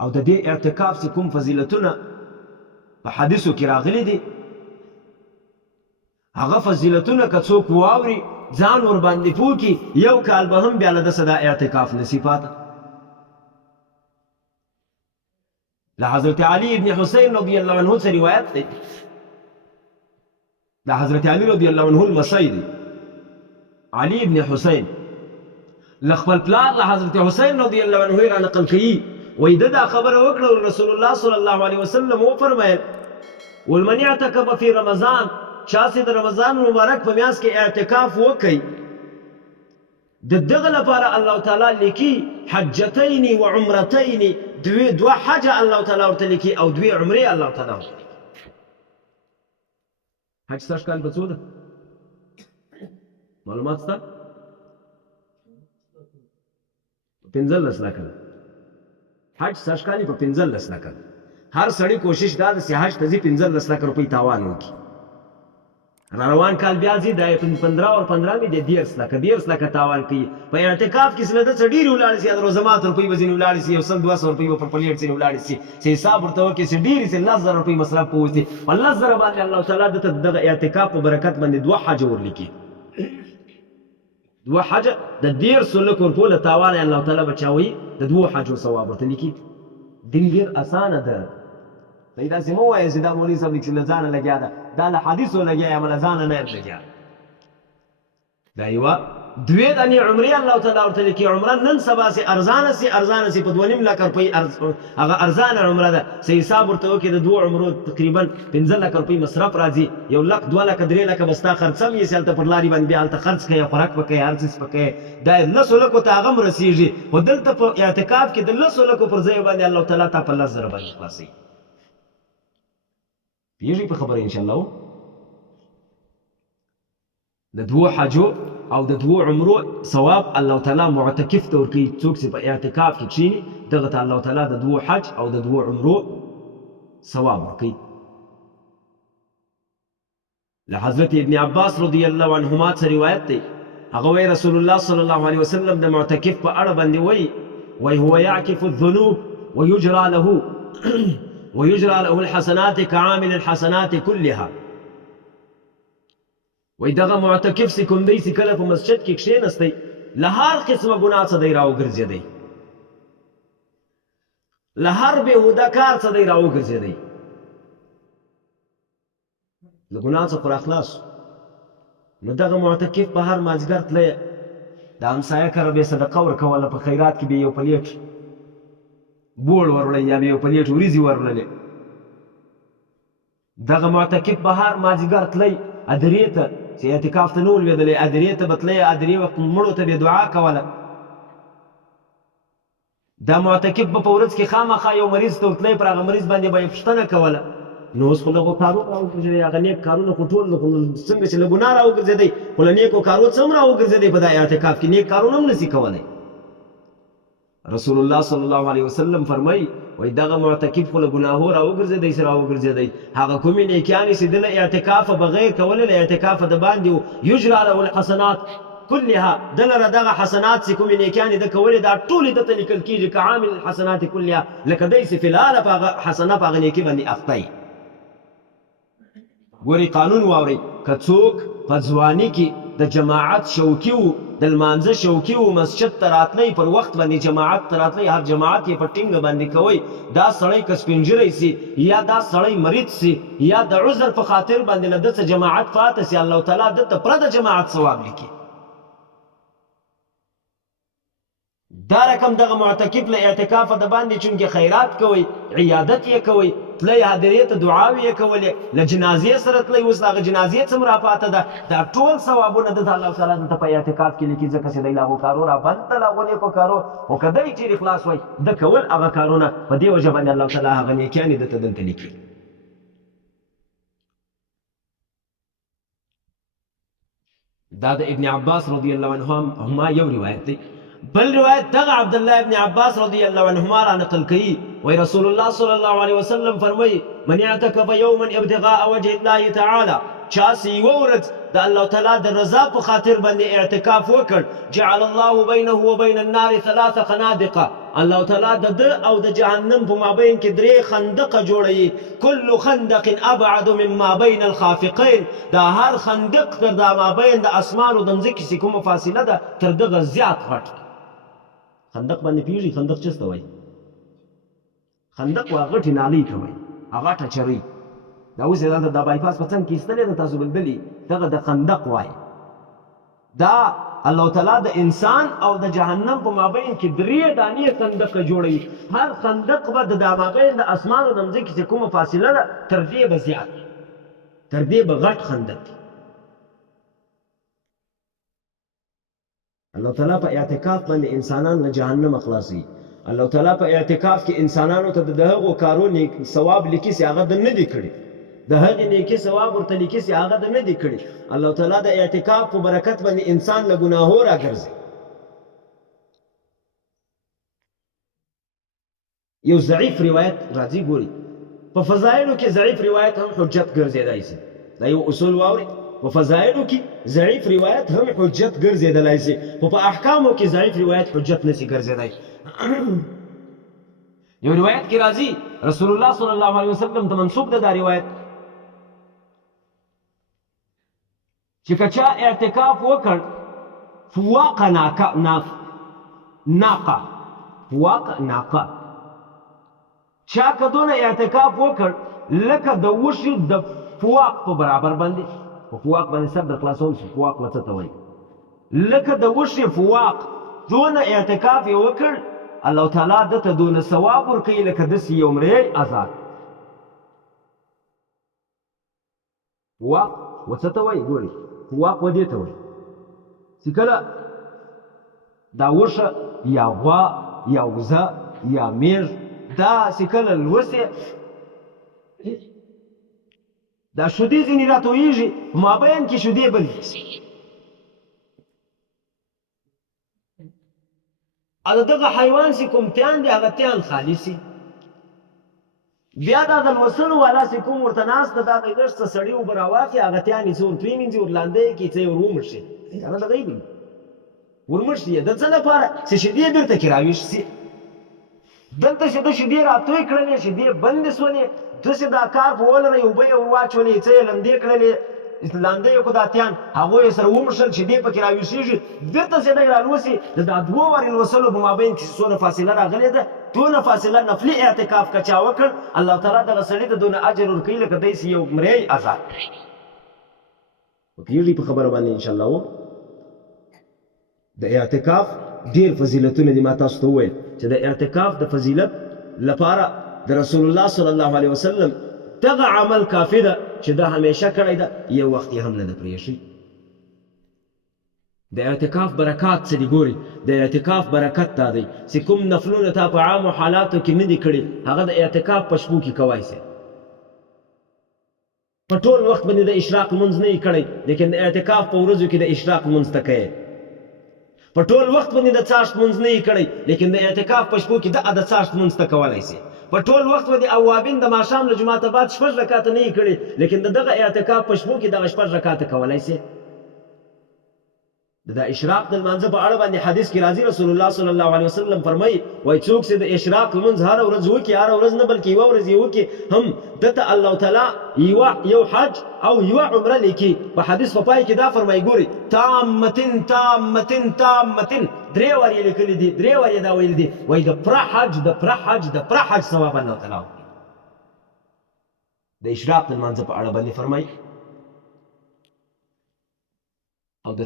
او د دې اعتکاف چې کوم فضیلتونه په حدیثو کې راغلي دي هغه فضیلتونه که څوک واوري ځان ورباندې پوه کړي یو کال به هم بیا له دسه دا اعتکاف نصیب پاته له حضرت علي ابن حسین رضی الله عنه څه روایت دی د حضرت علي رضی الله عنه لمسی دی علي ابن حسین له خپل پلار له حضرت حسین رضی الله عنه را نقل کوي وایي ده دا خبره وکړه رسول الله صلی الله علیه وسلم وفرمایل والمن اعتکف فی رمضان چا چې د رمضان مبارک په میاشت کې اعتکاف وکړي د دغه لپاره الله تعالی لیکي حجتین و عمرتین دوه حج الله تعالی ورته لیکي او دوه عمرې الله تعالی ورته لیکي حج سږ کال په څو ده معلومات شته 15 لکه حج سږ کال په 15 لکه هر سړی کوشش دا د حج ته ځي 15 لکه روپۍ تاوان وکړي روان کال بیا ځي دا 15 او 15 مې د 10 لکه تاوان کوي په اعتکاف کې سره د څه ډېرې ولاړې سي د روزه ماته روپۍ به ځینې ولاړې سي 100-200 روپۍ به پر پلیټ ځینې ولاړې سي چې حساب ورته وکړي چې ډېرې سي 10,000 روپۍ مصرف به وځي په 10,000 باندې الله تعالی دته دغه اعتکاف په برکت باندې 2 حج ورلیکي 2 حج د 150 لکو روپو له تاوان الله تعالی بچاوي د 2 حجو ثواب ورته لیکي دین ډېر اسانه ده دا داسې مه وایه چې دا مولوي صاحب چې له ځانه لګیا ده دا له حدیثو لګیا یم له ځانه نه یم لګیا دا یوه دوې دانې عمرې الله تعالی ورته لیکي عمره نن سبا سي ارزانه سي په 2.5 لک روپۍ هغه ارزانه عمره ده چې حساب ورته وکړي د 2 عمرو تقریبا 15 لک روپۍ مصرف راځي 1 لک 2 لک 3 لک به ستا خرڅ هم یې هلته پر لارې باندې بیا هلته خرڅ کوې خوراک به کوې هر څیز به کوې دا 10 لکو ته هغه هم رسېږي خو دلته په اعتکاف کې د 10 لکو پر ځای باندې الله تعالی تا په 10,000 باندې خلاصوي پیږي په خبره انشاءالله د 2 حجو او د 2 عمرو ثواب الله تعالی معتکف ته ورکوي څوک چې په اعتکاف کې کښېني دغه ته الله تعالی د 2 حج او د 2 عمرو ثواب ورکوي له حضرت ابن عباس رضی الله عنهما څه روایت دی هغه وایي رسول الله صلی الله علیه وسلم د معتکف په اړه باندې وایي هو یعکف الذنوب ويجرى له الحسنات كعامل الحسنات كلها وای دغه معتکف چې کوم دی چې کله په مسجد کې کښېنستی له هر قسمه ګناه څه دی راوګرځېدی له هر بېهوده کار څه دی راوګرځېدی له ګناه څخه راخلاص نو دغه معتکف په هر مازدیګر تلی د همسایه کره به یې صدقه ورکوله په خیرات کې به یې یو پلیټ بوړ وروړی یا به یو پلیټ وریځې وروړلې دغه معتکف به هر مازدیګر تلی ادرې ته چې اعتکاف ته نه و لوېدلی ادرې ته به تلی ادرې وخت مړو ته به دعا کوله دا معتکف به په ورځ کې خامخا یو مریض ته ورتلی پر هغه مریض باندې به یې پوښتنه کوله نو اوس خو دغو کارونه راوګرځېدی هغه نیک کارونه خو ټول څنګه چې له ګناه راوګرځېدی خو له نیکو کارو څه هم راوګرځېدی په دا اعتکاف کې نیک کارونه هم نسي کولی رسول الله صلی الله علیه وسلم فرمایي وایي دغه معتکف خو له ګناهو راوګرځېدی چې راوګرځېدی هغه کومې نیکیانې چې ده له اعتکافه بغیر کولی له اعتکافه د باندې و یجرا له الحسنات كلها د لره دغه حسنات چې کومې نیکیانې ده کولې دا ټولې دته لیکل کېږي که عامل الحسنات کلها لکه دی چې فی الحاله په هغه حسنه په هغه نیکي باندې اخته ګورې قانون واورئ که څوک په ځواني کې د جماعت شوقي و د لمانځه شوقي و مسجد ته راتلی پر وخت باندې جماعت ته راتلی هر جماعت یې په ټینګه باندې کوئ دا سړی که سپینږیری سي یا دا سړی مریض سي یا د عذر په خاطر باندې له ده څه جماعت پاته سي الله تعالی ده ته پرته جماعت ثواب لیکي دا رقم دغه معتکف له اعتکافه د باندې چونکې خیرات کوئ عیادت یې کوئ تلی هدیرې ته دعاوې یې کولې له جنازې سره تلی اوس د هغه جنازې څه پاته ده دا ټول ثوابونه دته الله تعالی دته په اعتکاف کې لیکي ځکه چې دی له هغو کارو رابند ده له هغو نیکو کارو خو که دی چیرې خلاص وای ده کول هغه کارونه په دې وجه باندې الله تعالی هغه نیکیانې دته دلته لیکي دا د ابن عباس رضی الله عنهما یو روایت دی بل روایت دغه عبدالله ابن عباس رضی الله عنهما را نقل کوي وی رسول الله صلی الله علیه وسلم فرمایي من اعتکف یوما ابتغاء وجه الله تعالی چا چې یوه ورځ د د الله تعالی د رضا په خاطر باندې اعتکاف وکړ جعل الله بینه وبین النار 3 خنادق الله تعالی د ده او د جهنم په مابین کې 3 خندقه جوړوي كل خندق ابعد مما بین الخافقین دا هر خندق تر دا مابین د اسمان او د ځمکې چې کومه فاصله ده تر دغه زیات غټ خندق باندې پیږي خندق څه ته وایي خندق وا غټې نالۍ ته وایي هغه غټه چرۍ دا اوس یې دلته د بایپاس په څنګ کې ایستلې ده تاسو بلدلي دغه د خندق وایي دا الله تعالی د انسان او د جهنم په مابین کې 3 دانې خندق جوړوي هر خندق به د مابین د اسمان او د ځمکې چې کومه فاصله ده تر دې به زیات تر دې به غټ خندق الله تعالی په اعتکاف باندې انسانان له جهنم خلاصي الله تعالی په اعتکاف کې انسانانو ته د هغو کارونو ثواب لیکي چې هغه د نه دي کړي د هغې نیکي ثواب ورته لیکي چې هغه د نه دي کړي الله تعالی د اعتکاف په برکت باندې انسان له ګناهو راګرځي یو ضعیف روایت راځي ګوري په فضایلو کې ضعیف روایت هم حجت ګرځېدای شي دا یو اصول واوري په فضایلو کې ضعیف روایت هم حجت ګرځېدلی شي خو په احکامو کې ضعیف روایت حجت نشي ګرځېدی یو روایت کې راځي رسول الله صلی الله علیه وسلم ته منسوب ده دا روایت چې که چا اعتکاف وکړ فواق ناقه چا که دونه اعتکاف وکړ لکه د وشي د فواق په برابر باندې په فواق باندې سر د خلاصول شي فواق له څه ته وایي لکه د وشي فواق دونه اعتکاف یې وکړ الله تعالی دته دونه ثواب ورکوي لکه داسې یو مری آزاد فواق و څه ته وایي ګورئ فواق و دې ته وایي چې کله دا وشه یا غوا یا وزه یا میږ دا چې کله لوسې دا شیدې ځینې راتویېږي په مابین کې شیدې بندېږي او د دغه حیوان چې کوم تیان دی هغه تیان خالي سي بیا دا د لوسلو والا چې کوم ورته ناست ده دا د څه سړي اوبه راواخلي هغه تیان یې څه ور پرېمینځي ور لاندې کړي څه یې ور ومړ شي هغه دغه یې ورمړ شي د څه لپاره چې شیدې بېرته کې راویښ سي دلته چې د شیدې راتوی کړلې شیدې بندې سولې داسې دا کار په ولره اوبه یې ور واچولې څه یې لمدې کړلې لاندې یې کړو دا تیان هغوی یې سره ومړشل شیدې پکې راویښېږي بېرته چې دی رالوسي د دا 2 وارې لوسلو په مابین کې چې څونه فاصله راغلې ده دونه فاصله نفلي اعتکاف که چا وکړ الله تعالی دغه سړي ته دونه اجر ورکوي لکه دی چې یو مری آزاد پوهېږئ په خبره باندې انشاءالله و د اعتکاف ډېر فضیلتونه دي ما تاسو ته وویل چې د اعتکاف د فضیلت لپاره د رسول الله صلی الله علیه وسلم دغه عمل کافي ده چې دا همیشه کړی ده یو وخت یې هم نه ده پرېښی د اعتکاف برکات څه دي ګوري د اعتکاف برکت دا دی چې کوم نفلونه تا په عامو حالاتو کې نه دي کړي هغه د اعتکاف په شپو کې کوی سي په ټول وخت باندې د اشراق لمونځ نه یې کړی لیکن د اعتکاف په ورځو کې د اشراق لمونځ ته کوې په ټول وخت باندې د څاښت لمونځ نه یې کړی لیکن د اعتکاف په شپو کې د څاښت لمونځ ته کولی سي په ټول وخت باندې اوابین د ماښام له جماعته بعد 6 رکعاته نه یې کړي لیکن د دغه اعتکاف په شپو کې دغه 6 رکعاته کولی سي د اشراق د لمانځه په اړه باندې حدیث کې راځي رسول الله صلی الله علیه وسلم فرمایي وایي څوک چې د اشراق لمونځ هره ورځ وکړي هره ورځ نه بلکې یوه ورځ یې وکړي هم دته الله تعالی یو حج او یوه عمره لیکي په حدیث په پای کې دا فرمایي ګوري تامتن 3 وار یې لیکلي دي 3 وار یې دا ویلي دي وایي د پوره حج ثواب الله تعالی د اشراق د لمانځه په اړه باندې فرمایي او د